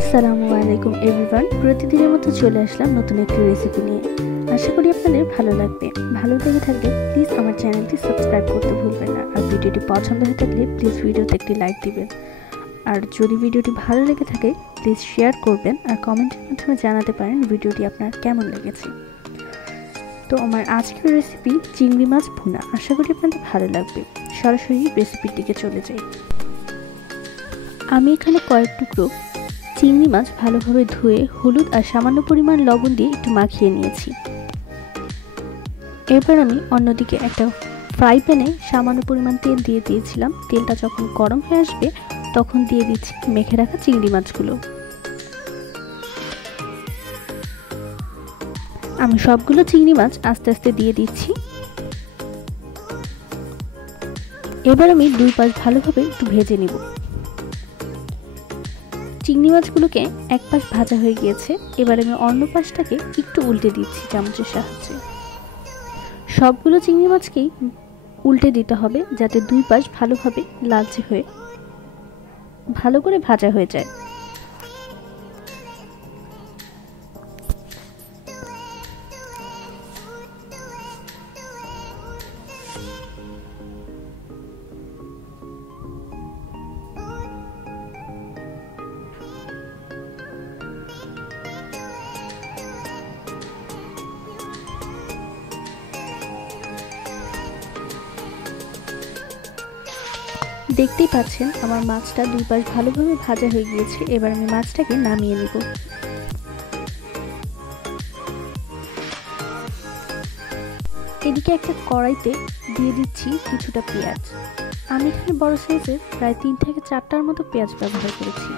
আসসালামু আলাইকুম এভরিওয়ান। প্রতিদিনের মতো চলে আসলাম নতুন একটি রেসিপি নিয়ে। আশা করি আপনাদের ভালো লাগবে। ভালো লেগে থাকলে প্লিজ আমার চ্যানেলটি সাবস্ক্রাইব করতে ভুলবেন না। আর ভিডিওটি পছন্দ হয়ে থাকলে প্লিজ ভিডিওতে একটি লাইক দিবেন। আর যদি ভিডিওটি ভালো লেগে থাকে প্লিজ শেয়ার করবেন আর কমেন্টের মাধ্যমে জানাতে পারেন ভিডিওটি আপনার কেমন লেগেছে। তো আমার আজকের রেসিপি চিংড়ি মাছ ভুনা। আশা করি আপনাদের ভালো লাগবে। সরাসরি রেসিপির দিকে চলে যাই। আমি এখানে কয়েক টুকরো চিংড়ি মাছ ভালোভাবে ধুয়ে হলুদ আর সামান্য পরিমাণ লবণ দিয়ে একটু মাখিয়ে নিয়েছি। এরপর আমি অন্যদিকে একটা ফ্রাই প্যানে সামান্য পরিমাণ তেল দিয়ে দিয়েছিলাম। তেলটা যখন গরম হয়ে আসবে তখন দিয়ে দিচ্ছি মেখে রাখা চিংড়ি মাছগুলো। আমি সবগুলো চিংড়ি মাছ আস্তে আস্তে দিয়ে দিচ্ছি। এবার আমি দুই পাশ ভালোভাবে একটু ভেজে নিব। চিংড়ি মাছগুলোকে এক পাশ ভাজা হয়ে গিয়েছে। এবার আমি অন্য পাশটাকে একটু উল্টে দিচ্ছি চামচের সাহায্যে। সবগুলো চিংড়ি মাছকেই উল্টে দিতে হবে যাতে দুই পাশ ভালোভাবে লালচে হয়ে ভালো করে ভাজা হয়ে যায়। দেখতেই পাচ্ছেন আমার মাছটা দুই পাশ ভালোভাবে ভাজা হয়ে গিয়েছে। এবার আমি মাছটাকে নামিয়ে নিব। এদিকে একটা কড়াইতে দিয়ে দিচ্ছি কিছুটা পেঁয়াজ। আমি এখানে বড় সাইজের প্রায় 3 থেকে 4টার মতো পেঁয়াজ ব্যবহার করেছি।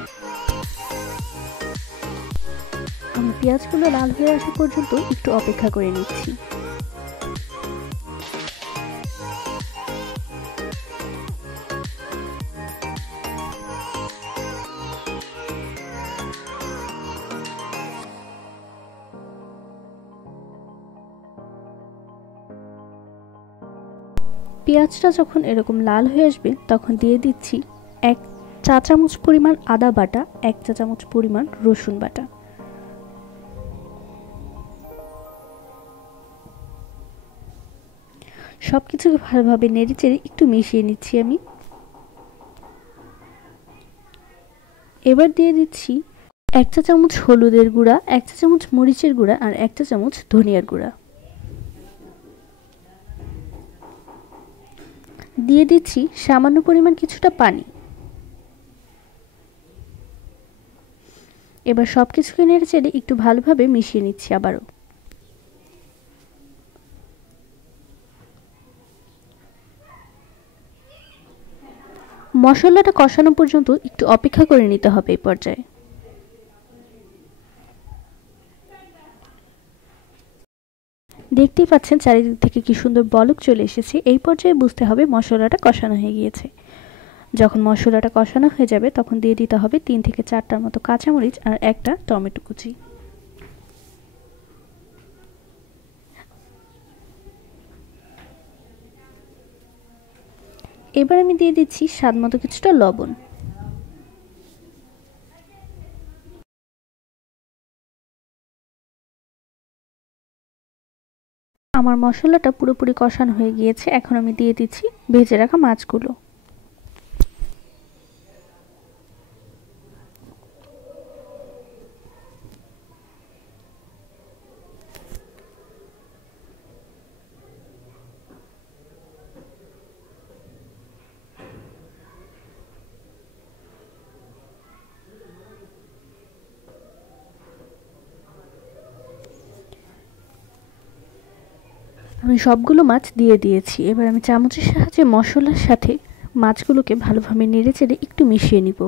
আমি পেঁয়াজগুলো লাল হয়ে আসা পর্যন্ত একটু অপেক্ষা করে নিচ্ছি। পেঁয়াজটা যখন এরকম লাল হয়ে আসবে তখন দিয়ে দিচ্ছি 1 চা চামচ পরিমাণ আদা বাটা, 1 চা চামচ পরিমাণ রসুন বাটা। সবকিছুকে ভালোভাবে নেড়েচেড়ে একটু মিশিয়ে নিচ্ছি আমি। এবার দিয়ে দিচ্ছি 1 চা চামচ হলুদের গুঁড়া, 1 চা চামচ মরিচের গুঁড়া আর 1 চা চামচ ধনিয়ার গুঁড়া। দিয়ে দিচ্ছি সামান্য পরিমাণ কিছুটা পানি। এবার সবকিছুকে নেড়েচেড়ে একটু ভালোভাবে মিশিয়ে নিচ্ছি আবারও। মশলাটা কষানো পর্যন্ত একটু অপেক্ষা করে নিতে হবে। এই পর্যায়ে দেখতেই পাচ্ছেন চারিদিক থেকে কি সুন্দর বলক চলে এসেছে। এই পর্যায়ে বুঝতে হবে মশলাটা কষানো হয়ে গিয়েছে। যখন মশলাটা কষানো হয়ে যাবে তখন দিয়ে দিতে হবে 3 থেকে 4টার মতো কাঁচামরিচ আর একটা টমেটো কুচি। এবার আমি দিয়ে দিচ্ছি স্বাদ মতো কিছুটা লবণ। আমার মশলাটা পুরোপুরি কষানো হয়ে গিয়েছে। এখন আমি দিয়ে দিচ্ছি ভেজে রাখা মাছগুলো। আমি সবগুলো মাছ দিয়ে দিয়েছি। এবার আমি চামচের সাহায্যে মশলার সাথে মাছগুলোকে ভালোভাবে নেড়েচেড়ে একটু মিশিয়ে নিব।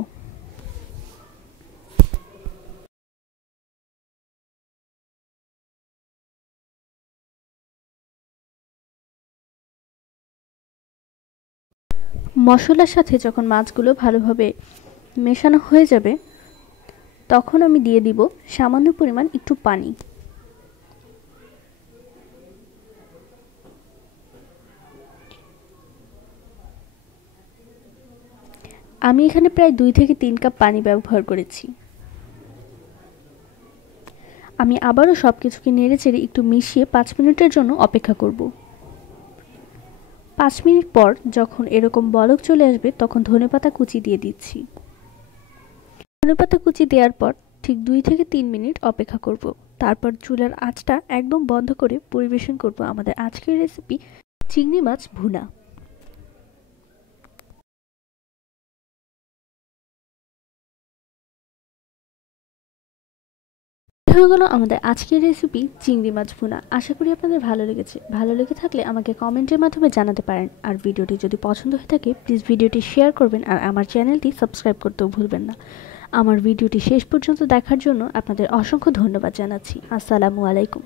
মশলার সাথে যখন মাছগুলো ভালোভাবে মেশানো হয়ে যাবে তখন আমি দিয়ে দিব সামান্য পরিমাণ একটু পানি। আমি এখানে প্রায় 2 থেকে 3 কাপ পানি ব্যবহার করেছি। আমি আবারও সব কিছুকে নেড়েচেড়ে একটু মিশিয়ে 5 মিনিটের জন্য অপেক্ষা করব। 5 মিনিট পর যখন এরকম বলক চলে আসবে তখন ধনেপাতা কুচি দিয়ে দিচ্ছি। ধনেপাতা কুচি দেওয়ার পর ঠিক 2 থেকে 3 মিনিট অপেক্ষা করব। তারপর চুলার আঁচটা একদম বন্ধ করে পরিবেশন করব আমাদের আজকের রেসিপি চিংড়ি মাছ ভুনা। হয়ে গেল আমাদের আজকের রেসিপি চিংড়ি মাছ ভুনা। আশা করি আপনাদের ভালো লেগেছে। ভালো লেগে থাকলে আমাকে কমেন্টের মাধ্যমে জানাতে পারেন। আর ভিডিওটি যদি পছন্দ হয়ে থাকে প্লিজ ভিডিওটি শেয়ার করবেন আর আমার চ্যানেলটি সাবস্ক্রাইব করতেও ভুলবেন না। আমার ভিডিওটি শেষ পর্যন্ত দেখার জন্য আপনাদের অসংখ্য ধন্যবাদ জানাচ্ছি। আসসালামু আলাইকুম।